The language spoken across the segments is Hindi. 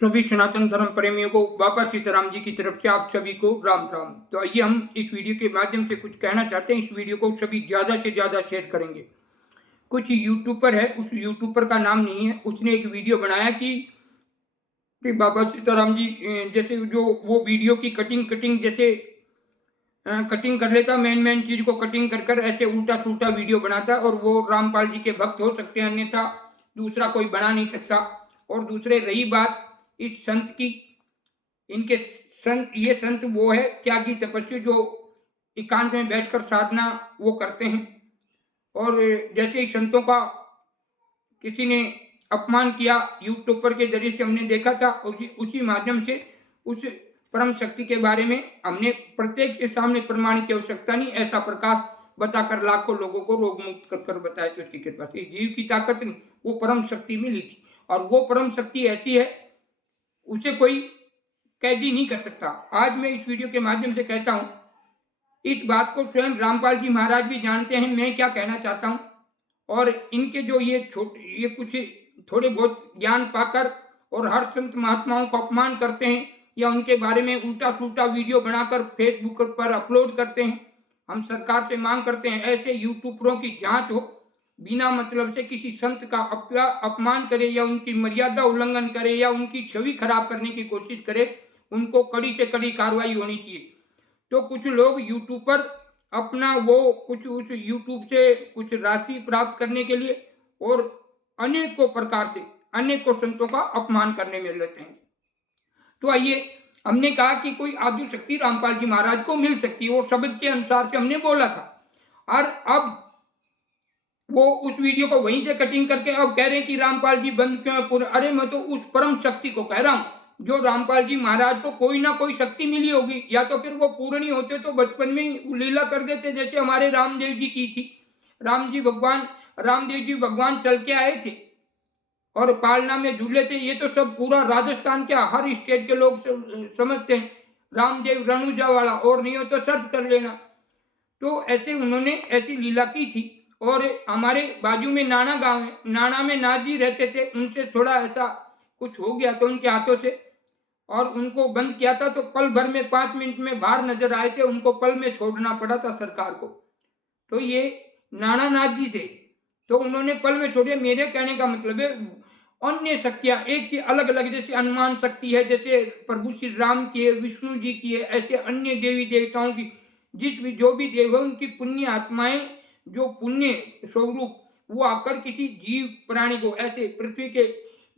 सभी सनातन धर्म प्रेमियों को बाबा सीताराम जी की तरफ से आप सभी को राम राम। तो आइए हम इस वीडियो के माध्यम से कुछ कहना चाहते हैं। इस वीडियो को सभी ज़्यादा से ज़्यादा शेयर करेंगे। कुछ यूट्यूबर है, उस यूट्यूबर का नाम नहीं है, उसने एक वीडियो बनाया कि बाबा सीताराम जी जैसे जो वो वीडियो की कटिंग जैसे कटिंग कर लेता, मेन चीज़ को कटिंग कर कर ऐसे उल्टा सुल्टा वीडियो बनाता और वो रामपाल जी के भक्त हो सकते हैं, अन्यथा दूसरा कोई बना नहीं सकता। और दूसरे रही बात इस संत की, इनके संत, ये संत वो है त्यागी तपस्वी जो एकांत में बैठकर साधना वो करते हैं। और जैसे ही संतों का किसी ने अपमान किया, यूट्यूबर के जरिए से हमने देखा था, उसी माध्यम से उस परम शक्ति के बारे में हमने प्रत्येक के सामने प्रमाण की आवश्यकता नहीं, ऐसा प्रकाश बताकर लाखों लोगों को रोग मुक्त कर कर बताया तो उसकी कृपा से जीव की ताकत नहीं, वो परम शक्ति मिली थी। और वो परम शक्ति ऐसी है, उसे कोई कैदी नहीं कर सकता। आज मैं इस वीडियो के माध्यम से कहता हूँ, इस बात को स्वयं रामपाल जी महाराज भी जानते हैं मैं क्या कहना चाहता हूँ। और इनके जो ये कुछ थोड़े बहुत ज्ञान पाकर और हर संत महात्माओं का अपमान करते हैं या उनके बारे में उल्टा सुल्टा वीडियो बनाकर फेसबुक पर अपलोड करते हैं। हम सरकार से मांग करते हैं ऐसे यूट्यूबरों की जांच हो, बिना मतलब से किसी संत का अपमान करे या उनकी मर्यादा उल्लंघन करे या उनकी छवि खराब करने की कोशिश करे, उनको कड़ी से कड़ी कार्रवाई होनी चाहिए। तो कुछ लोग यूट्यूब पर अपना वो कुछ उस यूट्यूब से कुछ राशि प्राप्त करने के लिए और अनेकों प्रकार से अनेकों संतों का अपमान करने में रहते हैं। तो आइए, हमने कहा कि कोई आदि शक्ति रामपाल जी महाराज को मिल सकती है, वो शब्द के अनुसार से हमने बोला था। और अब वो उस वीडियो को वहीं से कटिंग करके अब कह रहे हैं कि रामपाल जी बंद क्यों है पूरा। अरे मैं तो उस परम शक्ति को कह रहा हूं, जो रामपाल जी महाराज को कोई ना कोई शक्ति मिली होगी, या तो फिर वो पूर्ण होते तो बचपन में ही लीला कर देते, जैसे हमारे रामदेव जी की थी। रामदेव जी भगवान चल के आए थे और पालना में झूले थे। ये तो सब पूरा राजस्थान के हर स्टेट के लोग समझते हैं, रामदेव रणुजा वाला, और नहीं हो तो सर्च कर लेना। तो ऐसे उन्होंने ऐसी लीला की थी। और हमारे बाजू में नाना गांव है, नाना में नाथ जी रहते थे, उनसे थोड़ा ऐसा कुछ हो गया तो उनके हाथों से, और उनको बंद किया था तो पल भर में 5 मिनट में बाहर नजर आए थे, उनको पल में छोड़ना पड़ा था सरकार को। तो ये नाना नाथ जी थे, तो उन्होंने पल में छोड़े। मेरे कहने का मतलब है अन्य शक्तियां एक से अलग अलग, जैसे हनुमान शक्ति है, जैसे प्रभु श्री राम की है, विष्णु जी की है, ऐसे अन्य देवी देवताओं की जो भी देव है उनकी पुण्य आत्माएं, जो पुण्य स्वरूप, वो आकर किसी जीव प्राणी को, ऐसे पृथ्वी के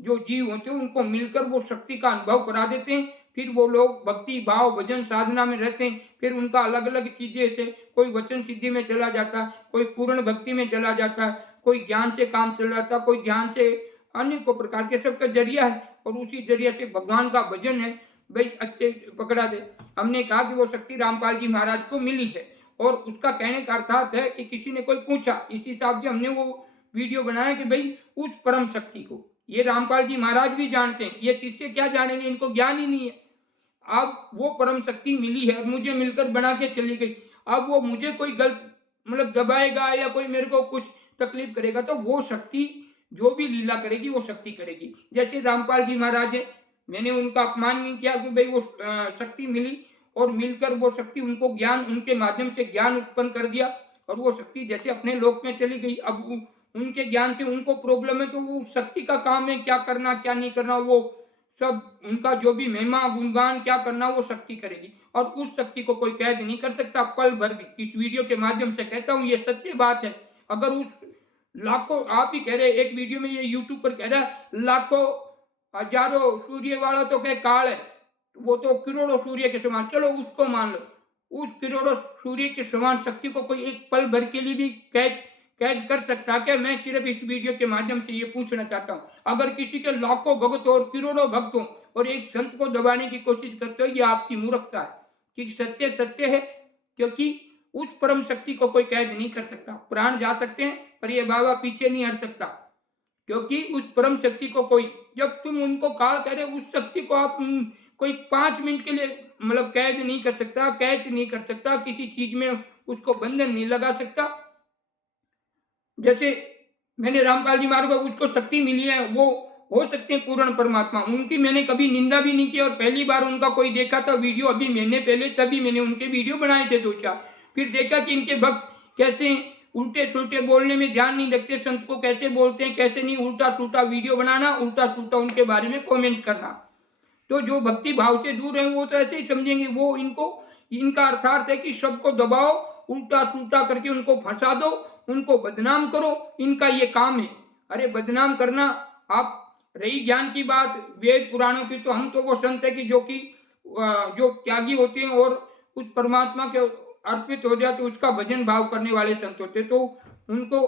जो जीव होते हैं उनको मिलकर वो शक्ति का अनुभव करा देते हैं। फिर वो लोग भक्ति भाव भजन साधना में रहते हैं। फिर उनका अलग अलग चीजें होते हैं, कोई वचन सिद्धि में चला जाता है, कोई पूर्ण भक्ति में चला जाता है, कोई ज्ञान से काम चल जाता है, कोई ध्यान से, अनेकों प्रकार के सबका जरिया है। और उसी जरिया से भगवान का भजन है भाई अच्छे पकड़ा दे। हमने कहा कि वो शक्ति रामपाल जी महाराज को मिली है, और उसका कहने का अर्थात है कि किसी ने कोई पूछा, इसी हिसाब से हमने वो वीडियो बनाया कि भाई उस परम शक्ति को ये रामपाल जी महाराज भी जानते हैं, ये शिष्य क्या जानेंगे, इनको ज्ञान ही नहीं है। अब वो परम शक्ति मिली है, मुझे मिलकर बना के चली गई। अब वो मुझे कोई गलत मतलब दबाएगा या कोई मेरे को कुछ तकलीफ करेगा, तो वो शक्ति जो भी लीला करेगी वो शक्ति करेगी। जैसे रामपाल जी महाराज है, मैंने उनका अपमान नहीं किया कि भाई वो शक्ति मिली, और मिलकर वो शक्ति उनको ज्ञान, उनके माध्यम से ज्ञान उत्पन्न कर दिया, और वो शक्ति जैसे अपने लोक में चली गई। अब उनके ज्ञान से उनको प्रॉब्लम है, तो वो शक्ति का काम है क्या करना क्या नहीं करना, वो सब उनका जो भी महिमा गुणगान क्या करना वो शक्ति करेगी। और उस शक्ति को कोई कैद नहीं कर सकता पल भर भी। इस वीडियो के माध्यम से कहता हूँ, ये सत्य बात है। अगर उस लाखों, आप ही कह रहे एक वीडियो में, ये यूट्यूब पर कह रहा है लाखों हजारों सूर्य वाला तो कह काल है, वो तो करोड़ों सूर्य के समान, चलो उसको मान लो। उस करोड़ों सूर्य के समान शक्ति को कोई एक पल भर के लिए भी कैद कैद कर सकता क्या? मैं सिर्फ इस वीडियो के माध्यम से ये पूछना चाहता हूँ। अगर किसी के लाखों भक्त हो और करोड़ों भक्त हो और एक संत को दबाने की कोशिश करते हो, ये आपकी मूर्खता है। कि सत्य सत्य है, क्योंकि उस परम शक्ति को कोई कैद नहीं कर सकता। प्राण जा सकते हैं पर ये बाबा पीछे नहीं हट सकता, क्योंकि उस परम शक्ति को कोई, जब तुम उनको काल कह रहे, उस शक्ति को आप कोई 5 मिनट के लिए मतलब कैद नहीं कर सकता, कैद नहीं कर सकता, किसी चीज में उसको बंधन नहीं लगा सकता। जैसे मैंने रामपाल जी महाराज को उसको शक्ति मिली है, वो हो सकते हैं पूर्ण परमात्मा, उनकी मैंने कभी निंदा भी नहीं की। और पहली बार उनका कोई देखा था वीडियो, अभी महीने पहले, तभी मैंने उनके वीडियो बनाए थे 2-4। फिर देखा कि इनके भक्त कैसे उल्टे सुल्टे बोलने में ध्यान नहीं रखते, संत को कैसे बोलते हैं कैसे नहीं, उल्टा सुल्टा वीडियो बनाना, उल्टा सुल्टा उनके बारे में कमेंट करना। तो जो भक्ति भाव से दूर है वो तो ऐसे ही समझेंगे, वो इनका अर्थार्थ है कि सबको दबाओ, उल्टा सुल्टा करके उनको फंसा दो, उनको बदनाम करो, इनका ये काम है। अरे बदनाम करना, आप रही ज्ञान की बात वेद पुराणों की, तो हम तो वो संत है कि जो त्यागी होते हैं और उस परमात्मा के अर्पित हो जाते, उसका भजन भाव करने वाले संत होते, तो उनको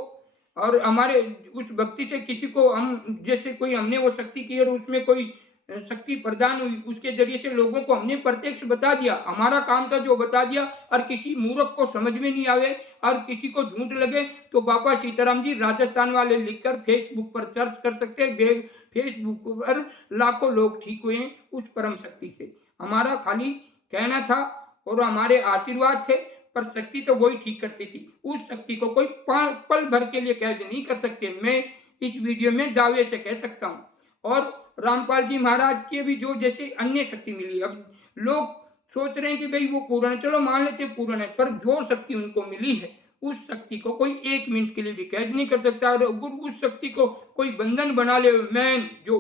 और हमारे उस भक्ति से किसी को हम जैसे कोई हमने वो शक्ति की और उसमें कोई शक्ति प्रदान हुई, उसके जरिए से लोगों को हमने प्रत्यक्ष बता दिया, हमारा काम था जो बता दिया। और किसी मूर्ख को समझ में नहीं आवे और किसी को झूठ लगे तो बाबा सीताराम जी राजस्थान वाले लिखकर फेसबुक पर सर्च कर सकते हैं। फेसबुक पर लाखों लोग ठीक हुए हैं उस परम शक्ति से। हमारा खाली कहना था और हमारे आशीर्वाद थे, पर शक्ति तो वही ठीक करती थी। उस शक्ति को कोई पल भर के लिए कैद नहीं कर सकते, मैं इस वीडियो में दावे से कह सकता हूँ। और रामपाल जी महाराज की भी जो जैसे अन्य शक्ति मिली, अब लोग सोच रहे हैं कि भाई वो पूर्ण है, चलो मान लेते पूर्ण है, पर जो शक्ति उनको मिली है उस शक्ति को कोई 1 मिनट के लिए भी कैद नहीं कर सकता। और उस शक्ति को कोई बंधन बना ले, मैं जो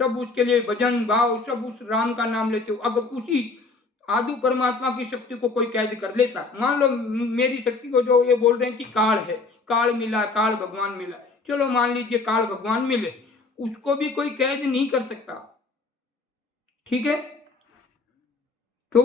सब उसके लिए भजन भाव सब उस राम का नाम लेते हो, अगर उसी आदि परमात्मा की शक्ति को कोई कैद कर लेता, मान लो मेरी शक्ति को जो ये बोल रहे हैं कि काल है, काल मिला, काल भगवान मिला, चलो मान लीजिए काल भगवान मिले, उसको भी कोई कैद नहीं कर सकता, ठीक है। तो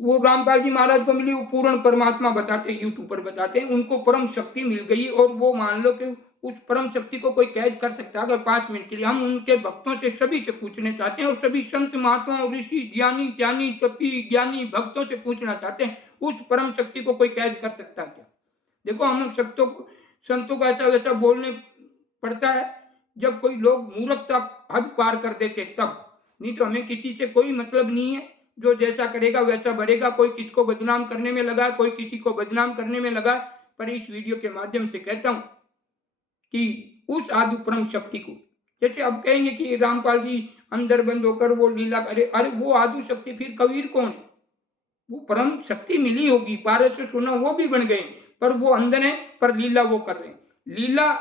वो रामपाल जी महाराज को मिली, वो पूर्ण परमात्मा बताते हैं, यूट्यूब पर बताते हैं, उनको परम शक्ति मिल गई। और वो मान लो कि उस परम शक्ति को कोई कैद कर सकता है अगर 5 मिनट के लिए। हम उनके भक्तों से सभी से पूछना चाहते हैं, और सभी संत महात्मा ऋषि ज्ञानी ज्ञानी तपी ज्ञानी भक्तों से पूछना चाहते हैं, उस परम शक्ति को कोई कैद कर सकता है क्या? देखो हम संतों को ऐसा वैसा बोलने पड़ता है जब कोई लोग मूर्खता हद पार कर देते तब, नहीं तो हमें किसी से कोई मतलब नहीं है। जो जैसा करेगा वैसा भरेगा, कोई किसको बदनाम करने में लगा, कोई किसी को बदनाम करने में लगा। पर इस वीडियो के माध्यम से कहता हूं कि उस आदि परम शक्ति को, जैसे अब कहेंगे कि रामपाल जी अंदर बंद होकर वो लीला करे, अरे वो आदि शक्ति फिर कबीर कौन है? वो परम शक्ति मिली होगी, पारस से सोना वो भी बन गए, पर वो अंदर है, पर लीला वो कर रहे हैं। लीला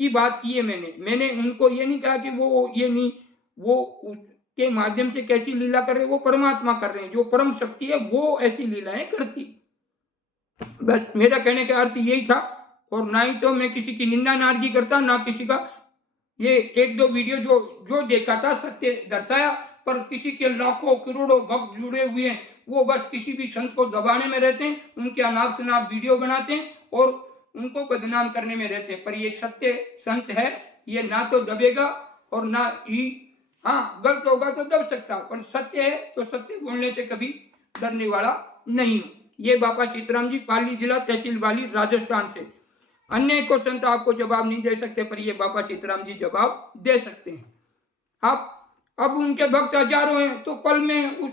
की बात की है मैंने उनको ये नहीं कहा कि वो ये नहीं, वो के माध्यम से कैसी लीला कर रहे, वो परमात्मा कर रहे हैं, जो परम शक्ति है वो ऐसी लीलाएं करती। बस मेरा कहने का अर्थ यही था, और ना ही तो मैं किसी की निंदा नारगी करता, ना किसी का ये 1-2 वीडियो जो देखा था सत्य दर्शाया, पर किसी के लाखों करोड़ों भक्त जुड़े हुए हैं, वो बस किसी भी संत को दबाने में रहते हैं, उनके अनाप शनाप वीडियो बनाते हैं और उनको बदनाम करने में रहते हैं। पर ये सत्य संत है, ये ना तो दबेगा और ना ही, हाँ गलत होगा तो दब सकता, पर सत्य है तो सत्य बोलने से कभी डरने वाला नहीं हूँ। ये बाबा सीताराम जी, पाली जिला, तहसील वाली, राजस्थान से। अन्य को संत आपको जवाब नहीं दे सकते, पर ये बाबा सीताराम जी जवाब दे सकते हैं। आप अब उनके भक्त हजारों हैं, तो पल में उस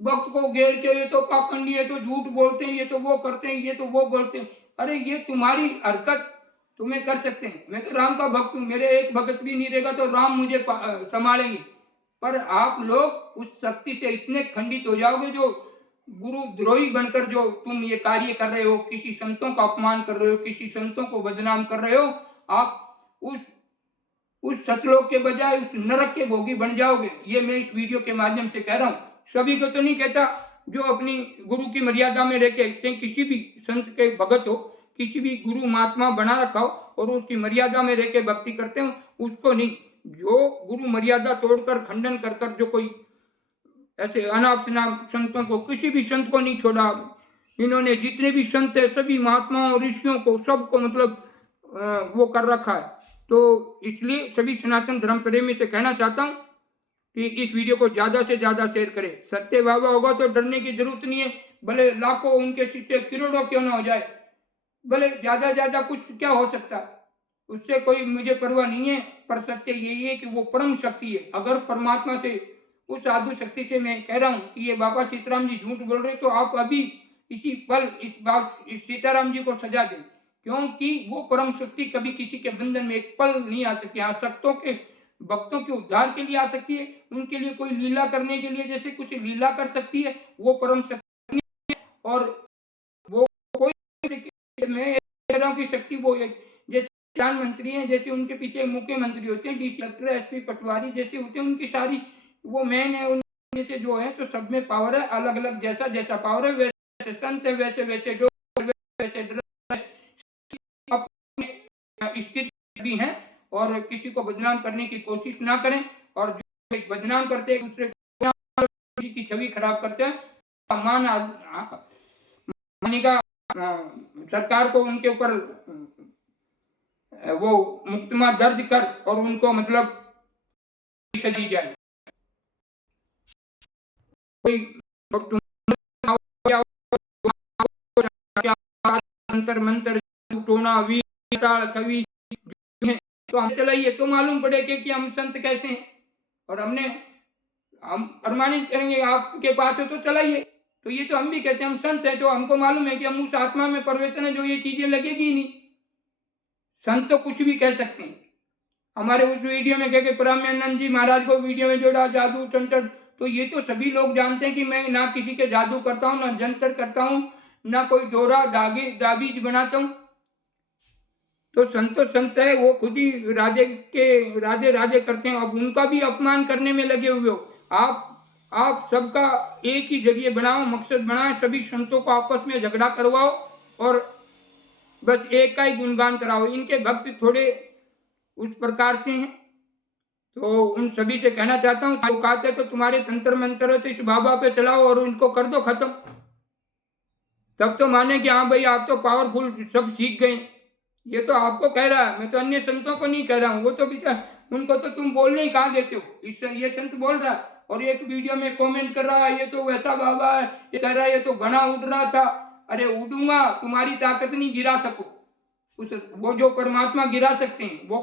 भक्त को घेर के ये तो पाखंडी है, तो झूठ बोलते हैं, ये तो वो करते हैं, ये तो वो बोलते हैं। अरे ये तुम्हारी हरकत तुम्हें कर सकते हैं, मैं तो राम का भक्त हूँ, मेरे एक भगत भी नहीं रहेगा तो राम मुझे संभालेंगे। पर आप लोग उस शक्ति से इतने खंडित हो जाओगे, जो गुरु द्रोही बनकर जो तुम ये कार्य कर रहे हो, किसी संतों का अपमान कर रहे हो, किसी संतों को बदनाम कर रहे हो, आप उस सतलोक के बजाय उस नरक के भोगी बन जाओगे। ये मैं इस वीडियो के माध्यम से कह रहा हूँ। सभी को तो नहीं कहता, जो अपनी गुरु की मर्यादा में रह के, किसी भी संत के भगत हो, किसी भी गुरु महात्मा बना रखा हो और उसकी मर्यादा में रह के भक्ति करते हो, उसको नहीं। जो गुरु मर्यादा तोड़कर खंडन कर कर जो कोई ऐसे अनाप शनाप संतों को, किसी भी संत को नहीं छोड़ा इन्होंने, जितने भी संत है सभी महात्माओं ऋषियों को सबको मतलब वो कर रखा है। तो इसलिए सभी सनातन धर्म प्रेमी से कहना चाहता हूँ कि इस वीडियो को ज़्यादा से ज़्यादा शेयर करें। सत्य बाबा होगा तो डरने की जरूरत नहीं है, भले लाखों उनके शिष्य करोड़ों क्यों ना हो जाए, भले ज़्यादा कुछ क्या हो सकता, उससे कोई मुझे परवाह नहीं है। पर सत्य यही है कि वो परम शक्ति है। अगर परमात्मा से, उस साधु शक्ति से मैं कह रहा हूँ कि ये बाबा सीताराम जी झूठ बोल रहे, तो आप अभी इसी पल इस सीताराम जी को सजा दें। क्योंकि वो परम शक्ति कभी किसी के बंधन में एक पल नहीं आ सकती। हाँ, शक्तों के भक्तों के उद्धार के लिए आ सकती है, उनके लिए कोई लीला करने के लिए जैसे कुछ लीला कर सकती है, वो परम शक्ति। और वो कोई मैं कह रहा हूँ कि शक्ति वो है, जैसे प्रधानमंत्री हैं, जैसे उनके पीछे मुख्यमंत्री होते हैं, डीसी कलेक्टर, एसपी पटवारी जैसे होते हैं, उनकी सारी वो मैन है, उनमें से जो है तो सब में पावर है, अलग अलग जैसा जैसा पावर है, वैसे संत है, वैसे वैसे जो वैसे अपने स्थिर भी हैं और किसी को बदनाम करने की कोशिश ना करें। और जो बदनाम करते हैं दूसरे की छवि खराब करते हैं, मानेगा सरकार को उनके ऊपर वो मुकदमा दर्ज कर और उनको मतलब दी जाए। कोई अंतर मंत्र टोना वी कवि तो हम चलाइए तो मालूम पड़ेगा कि हम संत कैसे हैं, और हम प्रमाणित करेंगे। आपके पास है तो चलाइए। तो ये तो हम भी कहते हैं हम संत हैं, तो हमको मालूम है कि हम उस आत्मा में परिवर्तन है जो ये चीजें लगेगी ही नहीं। संत तो कुछ भी कह सकते हैं। हमारे उस वीडियो में कह के परमानंद जी महाराज को वीडियो में जोड़ा जादू तंत्र, तो ये तो सभी लोग जानते हैं कि मैं ना किसी के जादू करता हूँ, ना जंतर करता हूँ, ना कोई डोरा धागे दाबीज बनाता हूँ। तो संत है, वो खुद ही राधे राधे करते हैं। अब उनका भी अपमान करने में लगे हुए हो। आप सबका एक ही जरिए बनाओ, मकसद बनाओ, सभी संतों को आपस में झगड़ा करवाओ और बस एक का ही गुणगान कराओ। इनके भक्त थोड़े उस प्रकार से हैं, तो उन सभी से कहना चाहता हूँ, औकात है तो तुम्हारे तंत्र मंत्र है तो इस बाबा पे चलाओ और उनको कर दो खत्म। तब तो माने कि हाँ भाई आप तो पावरफुल सब सीख गए। ये तो आपको कह रहा है, मैं तो अन्य संतों को नहीं कह रहा हूँ। वो तो उनको तो तुम बोलने ही कहाँ देते हो। ये संत बोल रहा है और एक वीडियो में कमेंट कर रहा है ये तो वैसा बाबा है, ये कह रहा है ये तो घना उड़ रहा था। अरे उड़ूंगा, तुम्हारी ताकत नहीं गिरा सको। वो जो परमात्मा गिरा सकते हैं वो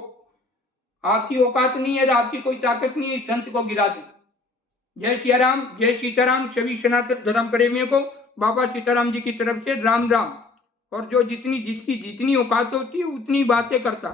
आपकी औकात नहीं है, आपकी कोई ताकत नहीं है इस संत को गिरा दे। जय सिया राम, जय सीताराम। सभी सनातन धर्म प्रेमियों को बाबा सीताराम जी की तरफ से राम राम। और जो जितनी जिसकी जितनी औकात होती है उतनी बातें करता।